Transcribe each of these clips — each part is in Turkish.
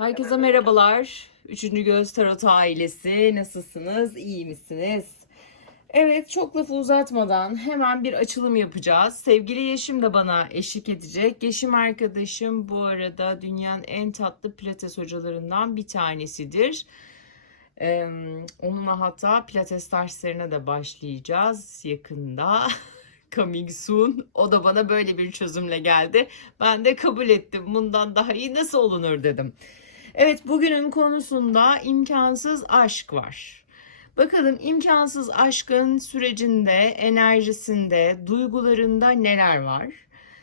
Herkese merhabalar. Üçüncü Göz Tarot ailesi. Nasılsınız? İyi misiniz? Evet çok lafı uzatmadan hemen bir açılım yapacağız. Sevgili Yeşim de bana eşlik edecek. Yeşim arkadaşım bu arada dünyanın en tatlı pilates hocalarından bir tanesidir. Ee, onunla hatta pilates derslerine de başlayacağız yakında. Coming soon. O da bana böyle bir çözümle geldi. Ben de kabul ettim. Bundan daha iyi nasıl olunur dedim. Evet bugünün konusunda imkansız aşk var. Bakalım imkansız aşkın sürecinde, enerjisinde, duygularında neler var?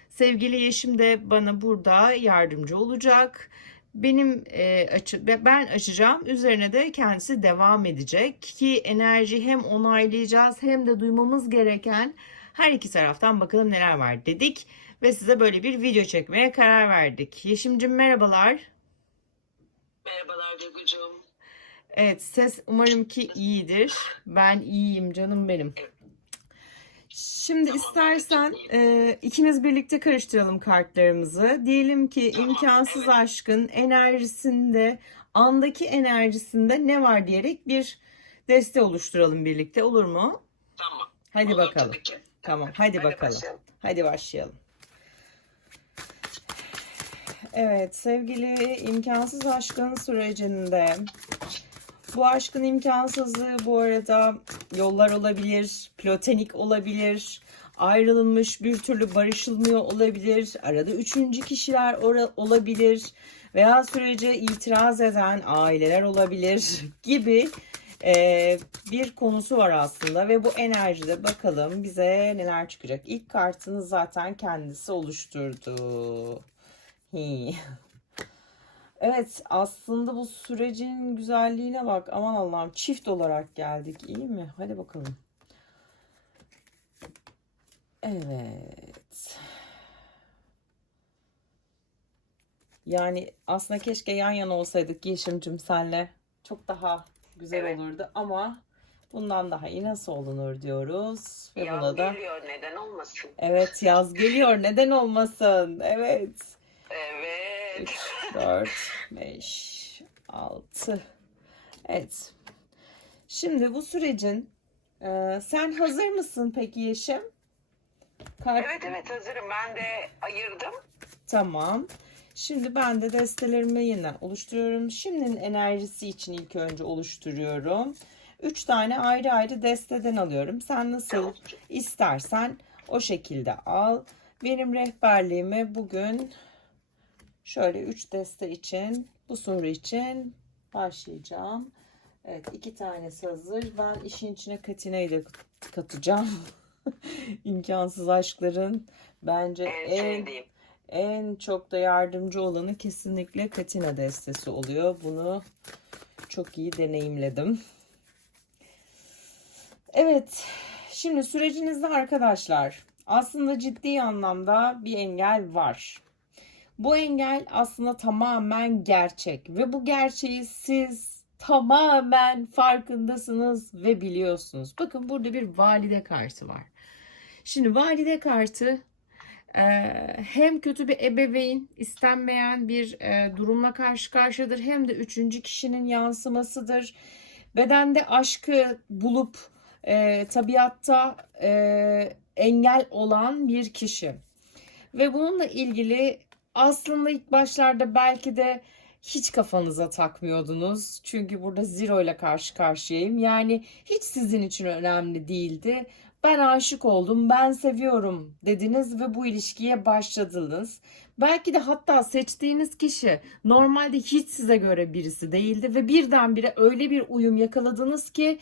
Sevgili Yeşim de bana burada yardımcı olacak. Benim e, açı, ben açacağım. Üzerine de kendisi devam edecek ki enerji hem onaylayacağız hem de duymamız gereken her iki taraftan bakalım neler var dedik ve size böyle bir video çekmeye karar verdik. Yeşimcim merhabalar. Merhabalar Duygucuğum. Evet ses umarım ki iyidir. Ben iyiyim canım benim. Şimdi Tamam, istersen e, ikimiz birlikte karıştıralım kartlarımızı. Diyelim ki Tamam, imkansız evet. aşkın enerjisinde, andaki enerjisinde ne var diyerek bir deste oluşturalım birlikte olur mu? Tamam. Hadi Olur bakalım. Tamam hadi bakalım. başlayalım. Hadi başlayalım. Evet sevgili imkansız aşkın sürecinde bu aşkın imkansızlığı bu arada yollar olabilir, platonik olabilir, ayrılmış bir türlü barışılmıyor olabilir, arada üçüncü kişiler olabilir veya sürece itiraz eden aileler olabilir gibi e, bir konusu var aslında ve bu enerjide bakalım bize neler çıkacak. İlk kartını zaten kendisi oluşturdu. Hi. Evet aslında bu sürecin güzelliğine bak. Aman Allah'ım çift olarak geldik iyi mi? Hadi bakalım. Evet. Yani aslında keşke yan yana olsaydık Yeşim'cim senle. Çok daha güzel Evet. olurdu ama bundan daha iyi nasıl olunur diyoruz. Ve Yaz buna da geliyor neden olmasın? evet yaz geliyor neden olmasın. Evet. Evet. 3, 4, 5, 6. Evet. Şimdi bu sürecin e, sen hazır mısın peki Yeşim? Kart- Evet evet hazırım. Ben de ayırdım. Tamam. Şimdi ben de destelerimi yeniden oluşturuyorum. Şimdinin enerjisi için ilk önce oluşturuyorum. Üç tane ayrı ayrı desteden alıyorum. Sen nasıl istersen o şekilde al. Benim rehberliğimi bugün şöyle 3 deste için bu soru için başlayacağım. Evet iki tanesi hazır. Ben işin içine Katina'yı da katacağım. İmkansız aşkların bence En en en çok da yardımcı olanı kesinlikle Katina destesi oluyor. Bunu çok iyi deneyimledim. Evet, şimdi sürecinizde arkadaşlar aslında ciddi anlamda bir engel var. Bu engel aslında tamamen gerçek ve bu gerçeği siz tamamen farkındasınız ve biliyorsunuz. Bakın burada bir valide kartı var. Şimdi valide kartı e, hem kötü bir ebeveyn, istenmeyen bir e, durumla karşı karşıyadır hem de üçüncü kişinin yansımasıdır. Bedende aşkı bulup e, tabiatta engel olan bir kişi. Ve bununla ilgili aslında ilk başlarda belki de hiç kafanıza takmıyordunuz. Çünkü burada zero ile karşı karşıyayım. Yani hiç sizin için önemli değildi. Ben aşık oldum, ben seviyorum dediniz ve bu ilişkiye başladınız. Belki de hatta seçtiğiniz kişi normalde hiç size göre birisi değildi ve birdenbire öyle bir uyum yakaladınız ki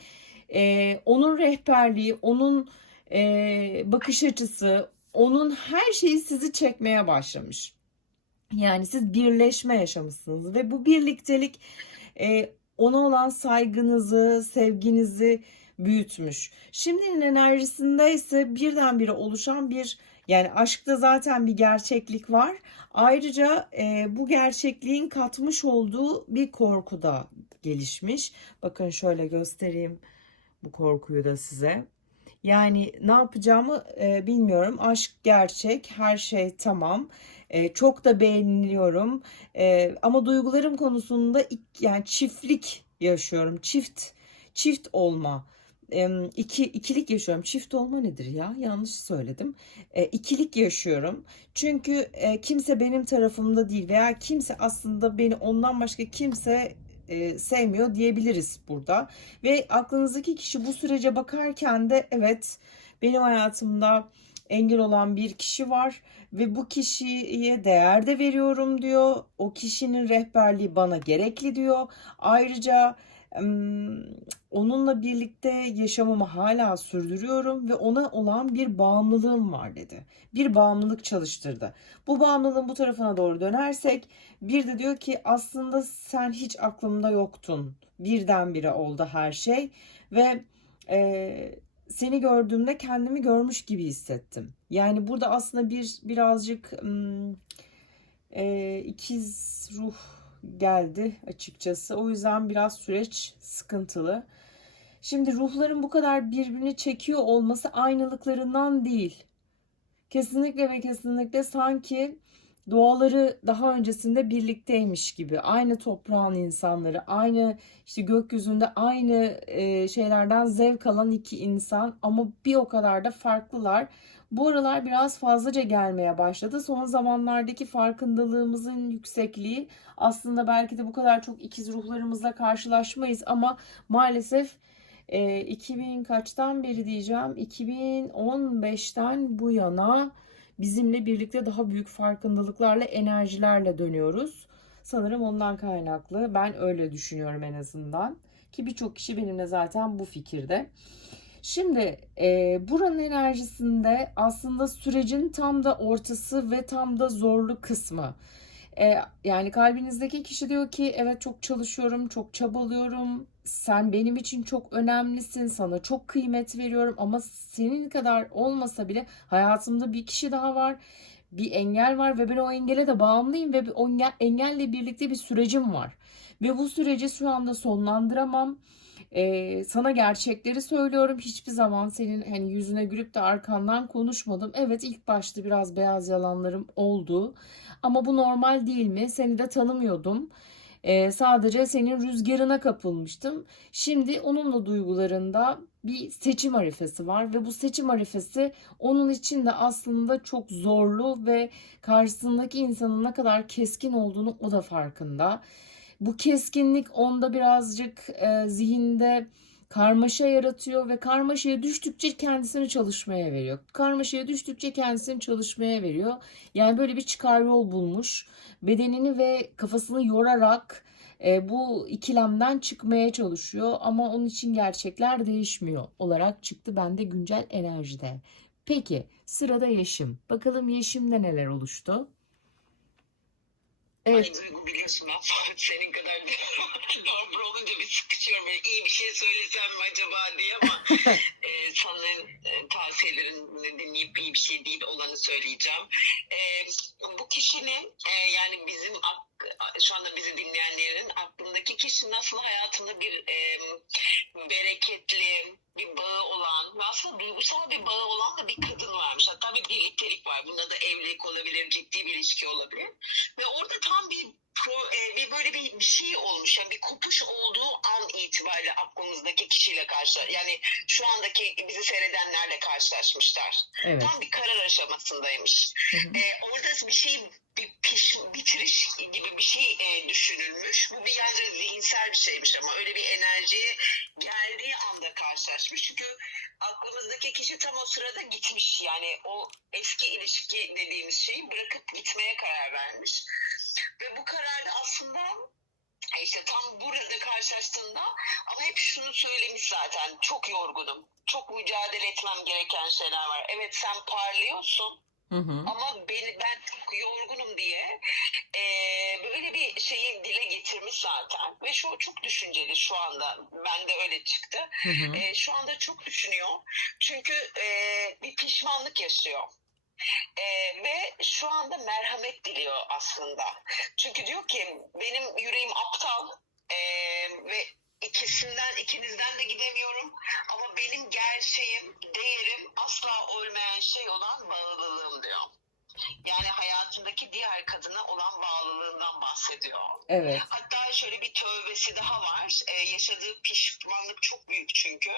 e, onun rehberliği, onun e, bakış açısı, onun her şeyi sizi çekmeye başlamış. Yani siz birleşme yaşamışsınız ve bu birliktelik e, ona olan saygınızı, sevginizi büyütmüş. Şimdinin enerjisinde ise birdenbire oluşan bir yani aşkta zaten bir gerçeklik var. Ayrıca e, bu gerçekliğin katmış olduğu bir korku da gelişmiş. Bakın şöyle göstereyim bu korkuyu da size. Yani ne yapacağımı e, bilmiyorum. Aşk gerçek, her şey tamam. E, çok da beğeniliyorum. E, ama duygularım konusunda yani çiftlik yaşıyorum. Çift çift olma. E, iki, ikilik yaşıyorum. Çift olma nedir ya? Yanlış söyledim. E, ikilik yaşıyorum. Çünkü e, kimse benim tarafımda değil veya kimse aslında beni ondan başka kimse e, sevmiyor diyebiliriz burada. Ve aklınızdaki kişi bu sürece bakarken de evet benim hayatımda engel olan bir kişi var ve bu kişiye değer de veriyorum diyor. O kişinin rehberliği bana gerekli diyor. Ayrıca onunla birlikte yaşamımı hala sürdürüyorum ve ona olan bir bağımlılığım var dedi. Bir bağımlılık çalıştırdı. Bu bağımlılığın bu tarafına doğru dönersek bir de diyor ki aslında sen hiç aklımda yoktun. Birdenbire oldu her şey ve e, seni gördüğümde kendimi görmüş gibi hissettim. Yani burada aslında bir birazcık e, ikiz ruh geldi açıkçası. O yüzden biraz süreç sıkıntılı. Şimdi ruhların bu kadar birbirini çekiyor olması aynalıklarından değil. Kesinlikle ve kesinlikle sanki doğaları daha öncesinde birlikteymiş gibi. Aynı toprağın insanları, aynı işte gökyüzünde aynı şeylerden zevk alan iki insan ama bir o kadar da farklılar. Bu aralar biraz fazlaca gelmeye başladı. Son zamanlardaki farkındalığımızın yüksekliği aslında belki de bu kadar çok ikiz ruhlarımızla karşılaşmayız ama maalesef e, 2000 kaçtan beri diyeceğim 2015'ten bu yana bizimle birlikte daha büyük farkındalıklarla enerjilerle dönüyoruz. Sanırım ondan kaynaklı. Ben öyle düşünüyorum en azından. Ki birçok kişi benimle zaten bu fikirde. Şimdi e, buranın enerjisinde aslında sürecin tam da ortası ve tam da zorlu kısmı. E, yani kalbinizdeki kişi diyor ki evet çok çalışıyorum, çok çabalıyorum. Sen benim için çok önemlisin, sana çok kıymet veriyorum ama senin kadar olmasa bile hayatımda bir kişi daha var. Bir engel var ve ben o engele de bağımlıyım ve o engel- engelle birlikte bir sürecim var. Ve bu süreci şu anda sonlandıramam. Ee, sana gerçekleri söylüyorum. Hiçbir zaman senin hani yüzüne gülüp de arkandan konuşmadım. Evet ilk başta biraz beyaz yalanlarım oldu. Ama bu normal değil mi? Seni de tanımıyordum. Ee, sadece senin rüzgarına kapılmıştım. Şimdi onunla duygularında bir seçim arifesi var ve bu seçim arifesi onun için de aslında çok zorlu ve karşısındaki insanın ne kadar keskin olduğunu o da farkında. Bu keskinlik onda birazcık e, zihinde karmaşa yaratıyor ve karmaşaya düştükçe kendisini çalışmaya veriyor. Karmaşaya düştükçe kendisini çalışmaya veriyor. Yani böyle bir çıkar yol bulmuş. Bedenini ve kafasını yorarak e, bu ikilemden çıkmaya çalışıyor ama onun için gerçekler değişmiyor olarak çıktı bende güncel enerjide. Peki sırada Yeşim. Bakalım Yeşim'de neler oluştu? Evet. Ay Duygu biliyorsun ben senin kadar dobra olunca bir sıkışıyorum. Yani iyi bir şey söylesem mi acaba diye ama e, sana e, tavsiyelerini dinleyip iyi bir şey değil olanı söyleyeceğim. E, bu kişinin e, yani bizim şu anda bizi dinleyenlerin aklındaki kişinin aslında hayatında bir e, bereketli bir bağı olan ve aslında duygusal bir bağı olan da bir kadın varmış. Hatta bir birliktelik var. Bunda da evlilik olabilir, ciddi bir ilişki olabilir. Ve orada tam bir pro, e, bir böyle bir, bir şey olmuş. Yani bir kopuş olduğu an itibariyle aklımızdaki kişiyle karşı yani şu andaki bizi seyredenlerle karşılaşmışlar. Evet. Tam bir karar aşamasındaymış. Hı hı. E, orada bir şey bir piş, bitiriş gibi bir şey e, düşünülmüş. Bu bir yalnızca zihinsel bir şeymiş ama öyle bir enerjiye geldiği anda karşılaşmış. Çünkü aklımızdaki kişi tam o sırada gitmiş. Yani o eski ilişki dediğimiz şeyi bırakıp gitmeye karar vermiş. Ve bu kararda aslında e, işte tam burada karşılaştığında ama hep şunu söylemiş zaten çok yorgunum. Çok mücadele etmem gereken şeyler var. Evet sen parlıyorsun Hı hı. ama beni, ben çok yorgunum diye e, böyle bir şeyi dile getirmiş zaten. Ve şu çok düşünceli şu anda. Ben de öyle çıktı. Hı hı. E, şu anda çok düşünüyor. Çünkü e, bir pişmanlık yaşıyor. E, ve şu anda merhamet diliyor aslında. Çünkü diyor ki benim yüreğim aptal e, ve ikisinden ikinizden de gidemiyorum ama benim gerçeğim, değerim asla ölmeyen şey olan bağlılığım diyor. Yani hayatındaki diğer kadına olan bağlılığından bahsediyor. Evet. Hatta şöyle bir tövbesi daha var. Ee, yaşadığı pişmanlık çok büyük çünkü.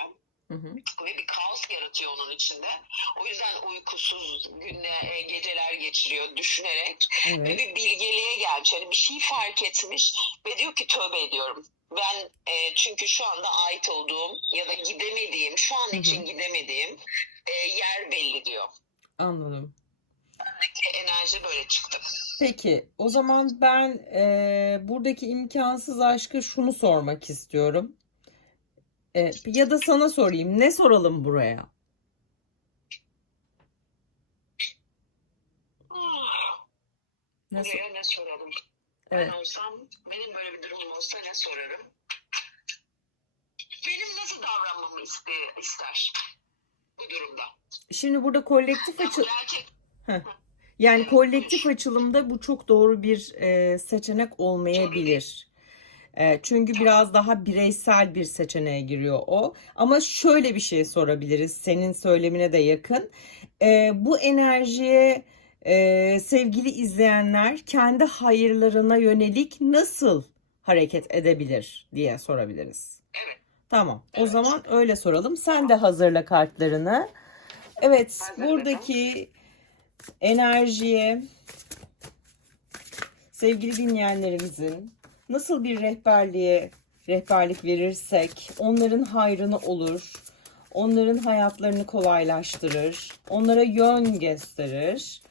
Hı hı. Ve bir kaos yaratıyor onun içinde. O yüzden uykusuz günle e, geceler geçiriyor düşünerek. Ve bir bilgeliğe gelmiş. Yani bir şey fark etmiş ve diyor ki tövbe ediyorum. Ben e, çünkü şu anda ait olduğum ya da gidemediğim, şu an Hı hı. için gidemediğim e, yer belli diyor. Anladım. Bendeki enerji böyle çıktı. Peki, o zaman ben eee, buradaki imkansız aşka şunu sormak istiyorum. E, ya da sana sorayım. Ne soralım buraya? Ne sor- Buraya ne soralım? Evet. Ben olsam, benim böyle bir durumum olsa ne sorarım? Benim nasıl davranmamı iste, ister bu durumda? Şimdi burada kolektif Ya açı bu gerçek yani kolektif açılımda bu çok doğru bir e, seçenek olmayabilir. E, çünkü biraz daha bireysel bir seçeneğe giriyor o. Ama şöyle bir şey sorabiliriz. Senin söylemine de yakın. E, bu enerjiye e, sevgili izleyenler kendi hayırlarına yönelik nasıl hareket edebilir diye sorabiliriz. Evet. Tamam. O zaman öyle soralım. Sen de hazırla kartlarını. Evet, Hazırladım. buradaki enerjiye sevgili dinleyenlerimizin nasıl bir rehberliğe rehberlik verirsek onların hayrını olur. Onların hayatlarını kolaylaştırır. Onlara yön gösterir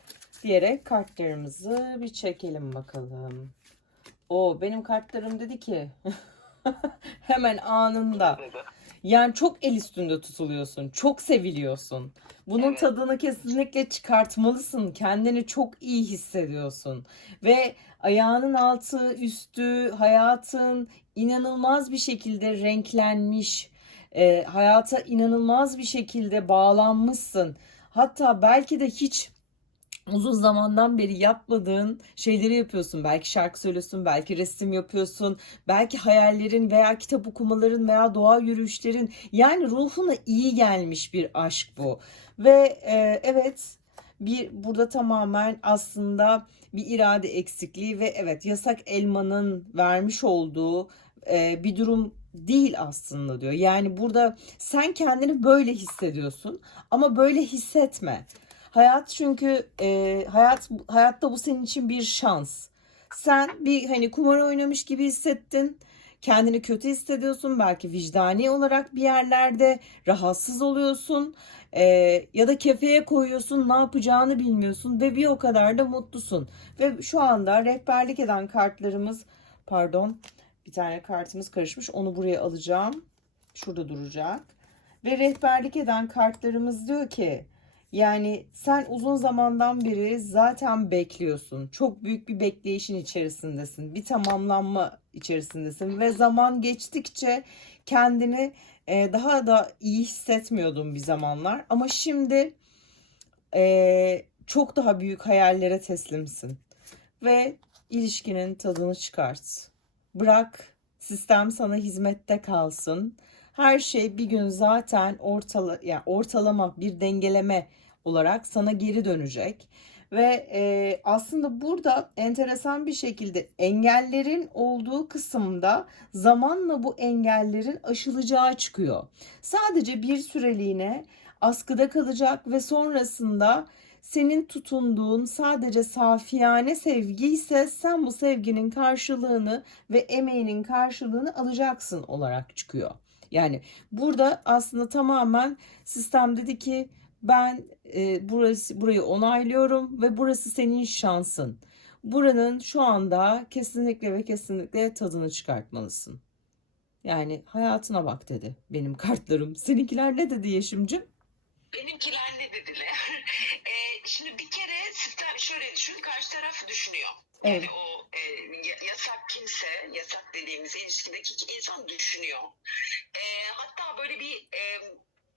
diyerek kartlarımızı bir çekelim bakalım. O benim kartlarım dedi ki hemen anında. Yani çok el üstünde tutuluyorsun. Çok seviliyorsun. Bunun Evet. tadını kesinlikle çıkartmalısın. Kendini çok iyi hissediyorsun. Ve ayağının altı, üstü, hayatın inanılmaz bir şekilde renklenmiş. Ee, hayata inanılmaz bir şekilde bağlanmışsın. Hatta belki de hiç uzun zamandan beri yapmadığın şeyleri yapıyorsun. Belki şarkı söylüyorsun, belki resim yapıyorsun, belki hayallerin veya kitap okumaların veya doğa yürüyüşlerin yani ruhuna iyi gelmiş bir aşk bu. Ve e, evet bir burada tamamen aslında bir irade eksikliği ve evet yasak elmanın vermiş olduğu e, bir durum değil aslında diyor. Yani burada sen kendini böyle hissediyorsun ama böyle hissetme. Hayat çünkü e, hayat hayatta bu senin için bir şans. Sen bir hani kumar oynamış gibi hissettin. Kendini kötü hissediyorsun. Belki vicdani olarak bir yerlerde rahatsız oluyorsun. E, ya da kefeye koyuyorsun. Ne yapacağını bilmiyorsun ve bir o kadar da mutlusun. Ve şu anda rehberlik eden kartlarımız pardon bir tane kartımız karışmış. Onu buraya alacağım. Şurada duracak. Ve rehberlik eden kartlarımız diyor ki yani sen uzun zamandan beri zaten bekliyorsun. Çok büyük bir bekleyişin içerisindesin. Bir tamamlanma içerisindesin ve zaman geçtikçe kendini e, daha da iyi hissetmiyordun bir zamanlar. Ama şimdi e, çok daha büyük hayallere teslimsin. Ve ilişkinin tadını çıkart. Bırak sistem sana hizmette kalsın. Her şey bir gün zaten ortala, yani ortalama bir dengeleme olarak sana geri dönecek. Ve e, aslında burada enteresan bir şekilde engellerin olduğu kısımda zamanla bu engellerin aşılacağı çıkıyor. Sadece bir süreliğine askıda kalacak ve sonrasında senin tutunduğun sadece safiyane sevgi ise sen bu sevginin karşılığını ve emeğinin karşılığını alacaksın olarak çıkıyor. Yani burada aslında tamamen sistem dedi ki ben e, burası burayı onaylıyorum ve burası senin şansın. Buranın şu anda kesinlikle ve kesinlikle tadını çıkartmalısın. Yani hayatına bak dedi benim kartlarım. Seninkiler ne dedi Yeşimcim? Benimkiler ne dediler? e, şimdi bir kere sistem şöyle düşün, karşı taraf düşünüyor. Evet. Yani o e, ya- yasak kimse, yasak dediğimiz ilişkideki insan düşünüyor. E, hatta böyle bir e,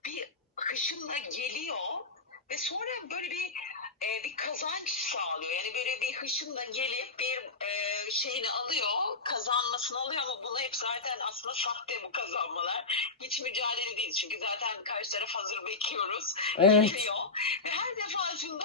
bir hışımla geliyor ve sonra böyle bir e, bir kazanç sağlıyor. Yani böyle bir hışımla gelip bir e, şeyini alıyor, kazanmasını alıyor ama bunu hep zaten aslında sahte bu kazanmalar. Hiç mücadele değil çünkü zaten karşı taraf hazır bekliyoruz. Evet. Geliyor. Ve her defasında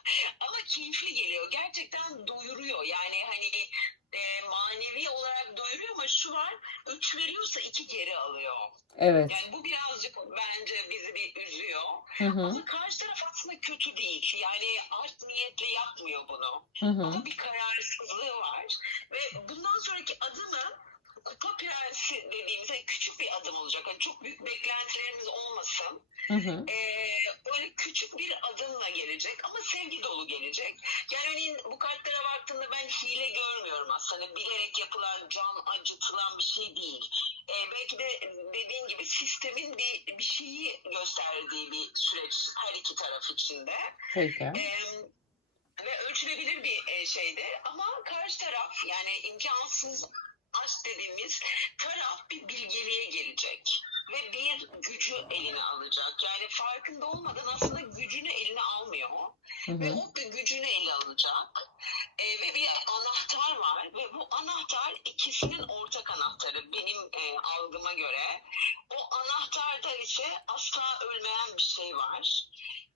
ama keyifli geliyor. Gerçekten doyuruyor. Yani hani e, manevi olarak doyuruyor ama şu var, üç veriyorsa iki geri alıyor. Evet. Yani bu birazcık bence bizi bir üzüyor. Hı hı. Ama karşı taraf aslında kötü değil. Yani art niyetle yapmıyor bunu. Hı hı. Ama bir kararsızlığı var. Ve bundan sonraki adımı kupa prensi dediğimiz hani küçük bir adım olacak. Yani çok büyük beklentilerimiz olmasın. Hı hı. Ee, böyle küçük bir adımla gelecek ama sevgi dolu gelecek. Yani örneğin bu kartlara baktığımda ben hile görmüyorum aslında. Hani bilerek yapılan, can acıtılan bir şey değil. Ee, belki de dediğin gibi sistemin bir, bir şeyi gösterdiği bir süreç her iki taraf için de. Peki. Ee, ve ölçülebilir bir e, şeyde ama karşı taraf yani imkansız aşk dediğimiz taraf bir bilgeliğe gelecek ve bir gücü eline alacak. Yani farkında olmadan aslında gücünü eline almıyor Hı ve hı. o bir gücünü ele alacak. E, ve bir anahtar var ve bu anahtar ikisinin ortak anahtarı benim e, algıma göre. O anahtarda ise asla ölmeyen bir şey var.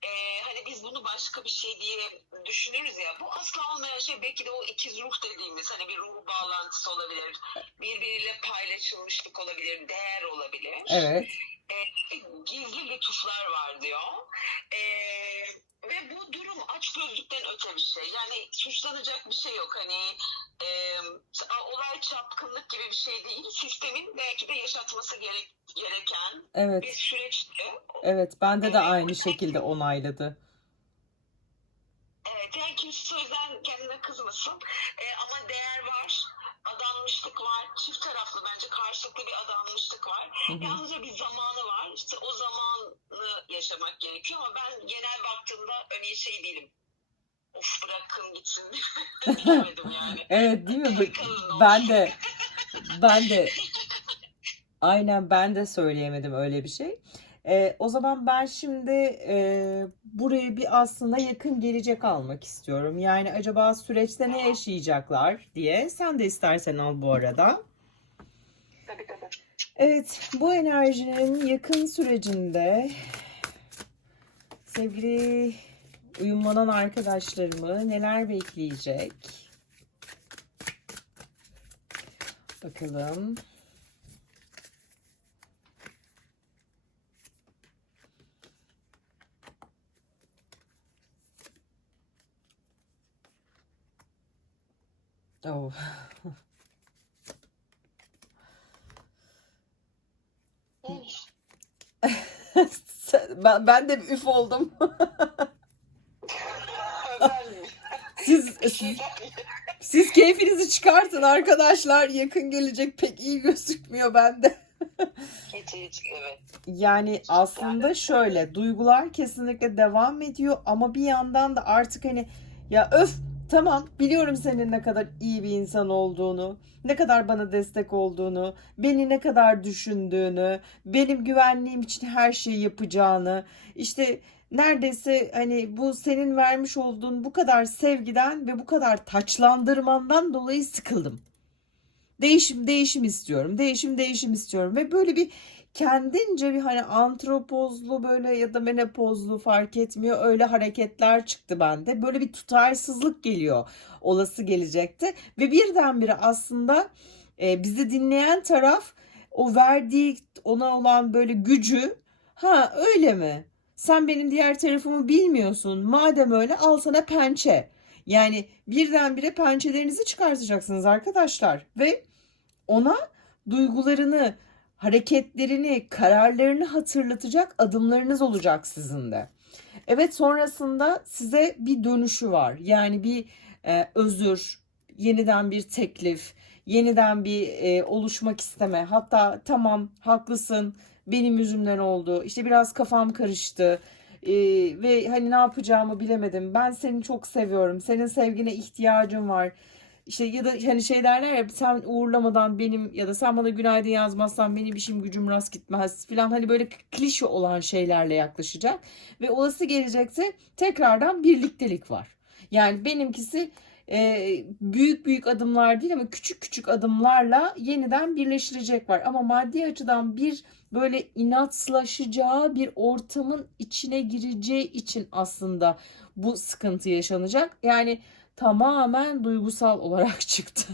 E, hani biz bunu başka bir şey diye düşünürüz ya. Bu asla olmayan şey belki de o ikiz ruh dediğimiz hani bir ruh bağlantısı olabilir. Birbiriyle paylaşılmışlık olabilir, değer olabilir Evet. e, gizli lütuflar var diyor. E, ve bu durum aç gözlükten öte bir şey. Yani suçlanacak bir şey yok. Hani e, olay çapkınlık gibi bir şey değil. Sistemin belki de yaşatması gerek, gereken Evet. bir süreçti. Evet. Bende de aynı şekilde onayladı. Evet, yani kimse o yüzden kendine kızmasın. E, ama değer var, adanmışlık var, çift taraflı bence karşılıklı bir adanmışlık var. Hı hı. Yalnızca bir zamanı var. İşte o zamanı yaşamak gerekiyor ama ben genel baktığımda örneğin şey değilim. Of bırakın gitsin diyemedim yani. Evet değil mi? Ben de ben de aynen ben de söyleyemedim öyle bir şey. Ee, o zaman ben şimdi e, burayı bir aslında yakın gelecek almak istiyorum. Yani acaba süreçte ne yaşayacaklar diye. Sen de istersen al bu arada. Tabii tabii. Evet, bu enerjinin yakın sürecinde sevgili uyumlanan arkadaşlarımı neler bekleyecek? Bakalım. Ben, ben de bir üf oldum. Siz, siz, siz keyfinizi çıkartın arkadaşlar. Yakın gelecek pek iyi gözükmüyor bende. hiç hiç evet. Yani aslında şöyle duygular kesinlikle devam ediyor ama bir yandan da artık hani ya öf tamam biliyorum senin ne kadar iyi bir insan olduğunu, ne kadar bana destek olduğunu, beni ne kadar düşündüğünü, benim güvenliğim için her şeyi yapacağını, işte neredeyse hani bu senin vermiş olduğun bu kadar sevgiden ve bu kadar taçlandırmandan dolayı sıkıldım. Değişim değişim istiyorum. Değişim değişim istiyorum ve böyle bir kendince bir hani antropozlu böyle ya da menopozlu fark etmiyor öyle hareketler çıktı bende. Böyle bir tutarsızlık geliyor olası gelecekte ve birdenbire aslında e, bizi dinleyen taraf o verdiği ona olan böyle gücü ha öyle mi? Sen benim diğer tarafımı bilmiyorsun. Madem öyle al sana pençe. Yani birdenbire pençelerinizi çıkartacaksınız arkadaşlar ve ona duygularını, hareketlerini, kararlarını hatırlatacak adımlarınız olacak sizin de. Evet sonrasında size bir dönüşü var. Yani bir e, özür, yeniden bir teklif, yeniden bir e, oluşmak isteme. Hatta tamam haklısın benim yüzümden oldu. İşte biraz kafam karıştı. E, ve hani ne yapacağımı bilemedim. Ben seni çok seviyorum. Senin sevgine ihtiyacım var. İşte ya da hani şey derler ya sen uğurlamadan benim ya da sen bana günaydın yazmazsan benim işim gücüm rast gitmez filan hani böyle klişe olan şeylerle yaklaşacak ve olası gelecekte tekrardan birliktelik var. Yani benimkisi e, büyük büyük adımlar değil ama küçük küçük adımlarla yeniden birleştirecek var. Ama maddi açıdan bir böyle inatlaşacağı bir ortamın içine gireceği için aslında bu sıkıntı yaşanacak. Yani tamamen duygusal olarak çıktı.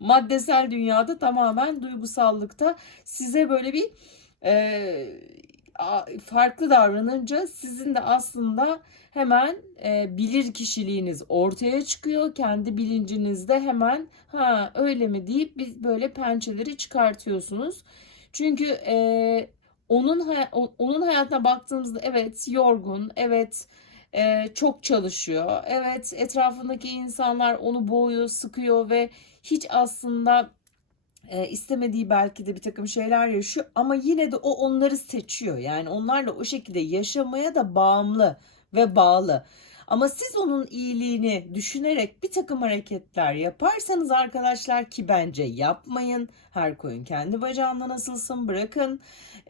Maddesel dünyada tamamen duygusallıkta size böyle bir e, farklı davranınca sizin de aslında hemen e, bilir kişiliğiniz ortaya çıkıyor. Kendi bilincinizde hemen ha öyle mi deyip biz böyle pençeleri çıkartıyorsunuz. Çünkü e, onun onun hayatına baktığımızda evet yorgun, evet e, çok çalışıyor, evet etrafındaki insanlar onu boğuyor, sıkıyor ve hiç aslında e, istemediği belki de bir takım şeyler yaşıyor ama yine de o onları seçiyor. Yani onlarla o şekilde yaşamaya da bağımlı ve bağlı. Ama siz onun iyiliğini düşünerek bir takım hareketler yaparsanız arkadaşlar ki bence yapmayın. Her koyun kendi bacağından asılsın bırakın.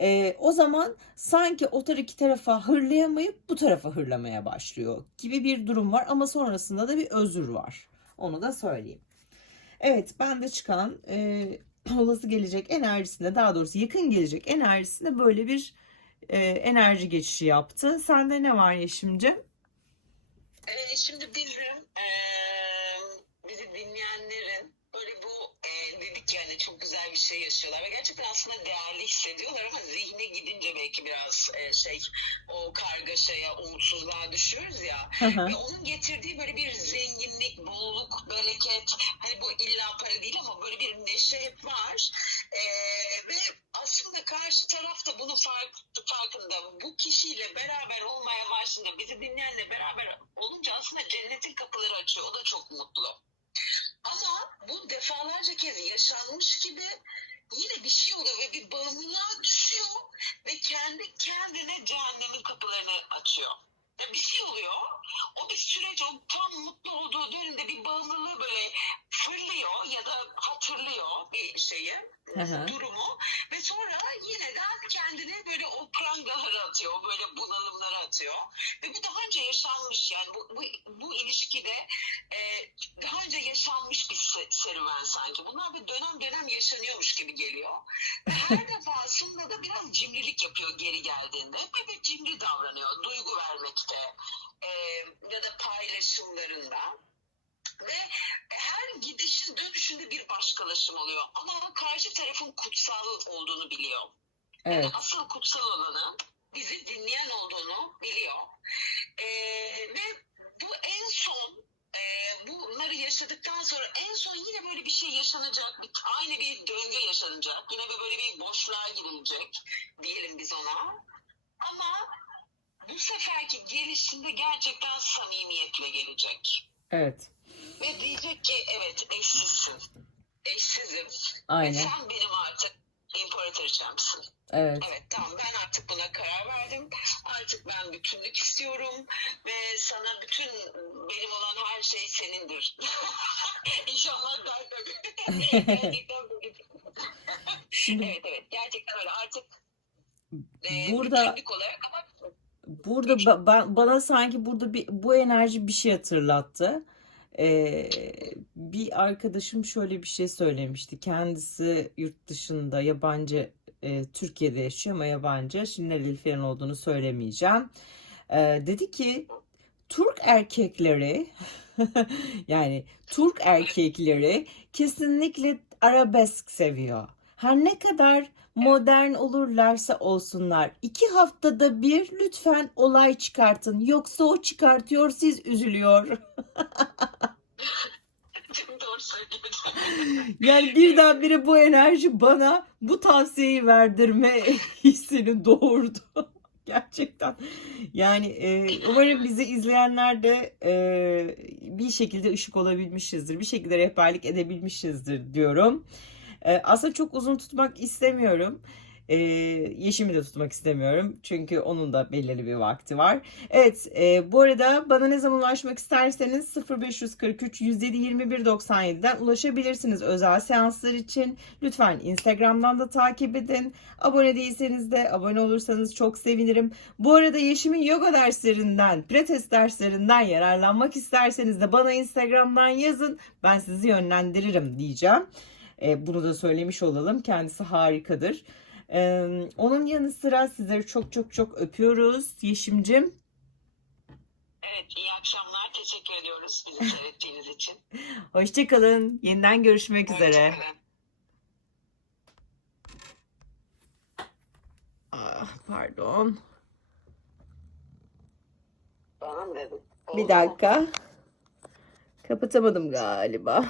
E, o zaman sanki o tar iki tarafa hırlayamayıp bu tarafa hırlamaya başlıyor gibi bir durum var. Ama sonrasında da bir özür var. Onu da söyleyeyim. Evet bende çıkan e, olası gelecek enerjisinde daha doğrusu yakın gelecek enerjisinde böyle bir e, enerji geçişi yaptı. Sende ne var Yeşim'ciğim? Ee, şimdi bizim eee, bizi dinleyenlerin yani çok güzel bir şey yaşıyorlar ve gerçekten aslında değerli hissediyorlar ama zihne gidince belki biraz eee, şey o kargaşaya, umutsuzluğa düşüyoruz ya. Hı hı. Ve onun getirdiği böyle bir zenginlik, bolluk, bereket, hani bu illa para değil ama böyle bir neşe hep var. Ee, ve aslında karşı taraf da bunun fark, farkında. Bu kişiyle beraber olmaya başladığında, bizi dinleyenle beraber olunca aslında cennetin kapıları açıyor. O da çok mutlu. Ama bu defalarca kez yaşanmış gibi yine bir şey oluyor ve bir bağımlılığa düşüyor ve kendi kendine cehennemin kapılarını açıyor. Ya bir şey oluyor. O bir süreç, o tam mutlu olduğu dönemde bir bağımlılığı böyle fırlıyor ya da hatırlıyor bir şeyi, Hı hı. durumu ve sonra yeniden kendine böyle o prangaları atıyor, böyle bunalımları atıyor. Ve bu daha önce yaşanmış yani bu, bu, bu ilişkide e, daha önce yaşanmış bir se- serüven sanki. Bunlar bir dönem dönem yaşanıyormuş gibi geliyor. Ve her defasında da biraz cimrilik yapıyor geri geldiğinde. Ve bir cimri davranıyor duygu vermekte e, ya da paylaşımlarında. Ve her gidişin dönüşünde bir başkalaşım oluyor. Ama karşı tarafın kutsal olduğunu biliyor. Evet. Yani asıl kutsal olanı bizi dinleyen olduğunu biliyor. Ee, ve bu en son e, bunları yaşadıktan sonra en son yine böyle bir şey yaşanacak. Bir, aynı bir döngü yaşanacak. Yine bir böyle bir boşluğa girilecek diyelim biz ona. Ama bu seferki gelişinde gerçekten samimiyetle gelecek. Evet. Ve diyecek ki evet eşsizsin. Eşsizim. Ve Aynen. sen benim artık imparatoriçemsin. Evet. Evet tamam ben artık buna karar verdim. Artık ben bütünlük istiyorum ve sana bütün benim olan her şey senindir. İnşallah böyle. Şimdi evet evet gerçekten öyle artık e, burada olarak ama burada ba- ba- bana sanki burada bir bu enerji bir şey hatırlattı. Ee, bir arkadaşım şöyle bir şey söylemişti. Kendisi yurt dışında yabancı e, Türkiye'de yaşıyor ama yabancı. Şimdi nereli falan olduğunu söylemeyeceğim. Ee, dedi ki Türk erkekleri yani Türk erkekleri kesinlikle arabesk seviyor. Her ne kadar modern olurlarsa olsunlar. iki haftada bir lütfen olay çıkartın. Yoksa o çıkartıyor siz üzülüyor. Yani birdenbire bu enerji bana bu tavsiyeyi verdirme hissini doğurdu. Gerçekten. Yani e, umarım bizi izleyenler de e, bir şekilde ışık olabilmişizdir. Bir şekilde rehberlik edebilmişizdir diyorum. E, aslında çok uzun tutmak istemiyorum. Ee, Yeşim'i de tutmak istemiyorum. Çünkü onun da belirli bir vakti var. Evet e, bu arada bana ne zaman ulaşmak isterseniz 0543 107 21 97'den ulaşabilirsiniz özel seanslar için. Lütfen Instagram'dan da takip edin. Abone değilseniz de abone olursanız çok sevinirim. Bu arada Yeşim'in yoga derslerinden, pilates derslerinden yararlanmak isterseniz de bana Instagram'dan yazın. Ben sizi yönlendiririm diyeceğim. E, bunu da söylemiş olalım. Kendisi harikadır. E, onun yanı sıra sizleri çok çok çok öpüyoruz Yeşim'cim. Evet iyi akşamlar. Teşekkür ediyoruz bizi seyrettiğiniz için. Hoşçakalın. Yeniden görüşmek üzere. Hoşçakalın. Ah, pardon. Bana mı dedin? Bir dakika. Kapatamadım galiba.